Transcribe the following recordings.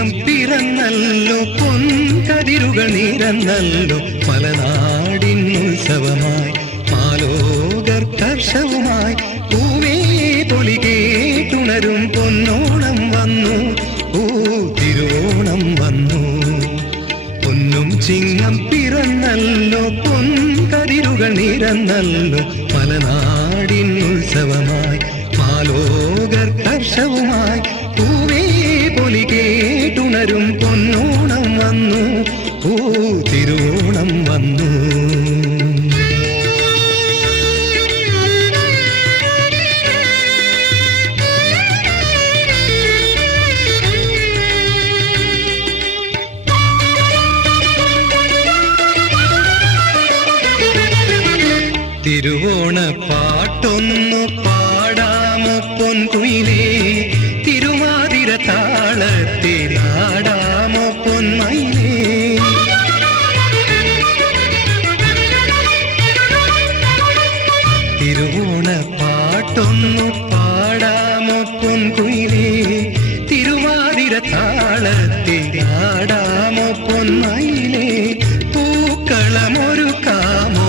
ചിങ്ങം പിറന്നല്ലോ പൊൻകതിരുകൾ നിരന്നല്ലോ മലനാടിൻ ഉത്സവമായി മാലോകർ ഹർഷവുമായി പൂവേ പൊലി കേട്ടുണരും പൊന്നോണം വന്നു തിരുവോണം വന്നു പൊന്നും ചിങ്ങം പിറന്നല്ലോ പൊൻകതിരുകൾ നിരന്നല്ലോ മലനാടിൻ ഉത്സവമായി മാലോകർ ഹർഷവുമായി പൂവേ പൊലി കേട്ടുണരും പൊന്നോണം വന്നു തിരുവോണം വന്നു തിരുവോണ പാട്ടൊന്നു പാടാമോ പൊൻകുയിലേ തിരുവാതിര താളത്തിലാടാമോ പൊന്മയിലേ തിരുവോണ പാട്ടൊന്നു പാടാമോ പൊൻകുയിലേ തിരുവാതിര താളത്തിലാടാമോ പൊന്മയിലേ പൂക്കളമൊരുക്കാമോ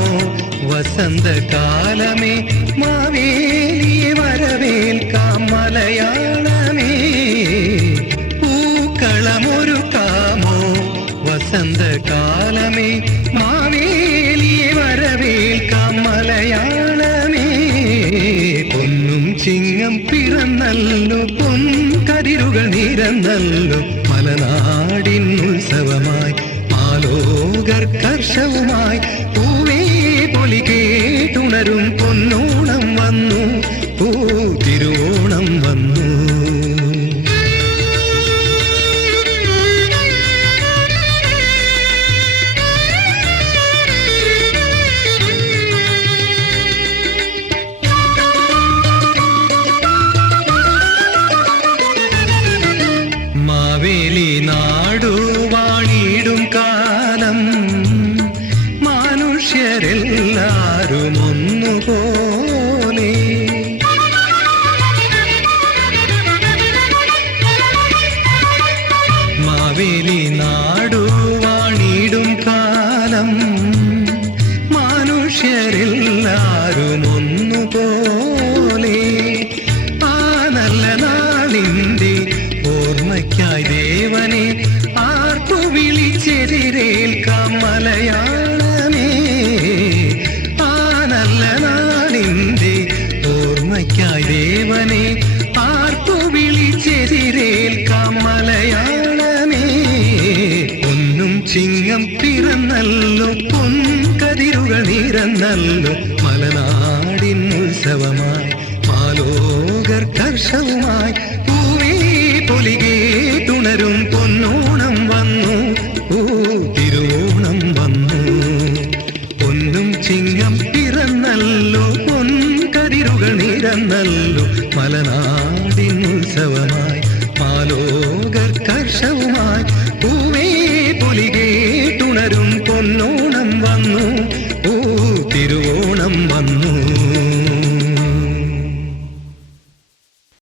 വസന്തകാലമേ മാവേലിയെ വരവേൽക്കാം മലയാളമേ പൂക്കളമൊരുക്കാമോ വസന്തകാലമേ മാവേലിയെ വരവേൽക്കാം മലയാളമേ പൊന്നും ചിങ്ങം പിറന്നല്ലോ പൊൻകതിരുകൾ നിരന്നല്ലോ മലനാടിൻ ഉത്സവമായി മാലോകർ ഹർഷവുമായി പൂവേ പൊലി കേട്ടുണരും പൊന്നോണം വന്നു തിരുവോണം വന്നു മാവേലി നാടു വാണിടും കാലം മനുഷ്യരെല്ലാരും ഒന്നുപോലെ മാവേലി നാടു വാണിടും കാലം മനുഷ്യരെല്ലാരും ഒന്നുപോലെ ആ നല്ല നാളിൻ്റെ ഓർമ്മയ്ക്കായി ദേവനെ ആർക്കു വിളിച്ചെതിരേൽക്കാം മലയാളമേ ആ നല്ല നാളിൻ്റെ ഓർമ്മയ്ക്കായി ദേവനെ ആർക്കു വിളിച്ചെതിരേൽക്കാം മലയാളമേ പൊന്നും ചിങ്ങം പിറന്നല്ലോ പൊൻകതിരുകൾ നിരന്നല്ലോ മലനാടിൻ ഉത്സവമായി മാലോകർ ഹർഷവുമായി പൂവേ പൊലി കേട്ടുണരും പൊന്നോണം വന്നു തിരുവോണം വന്നു പൊന്നും ചിങ്ങം പിറന്നല്ലോ പൊൻകതിരുകൾ നിരന്നല്ലോ മലനാടിൻ ഉത്സവമായി മാലോ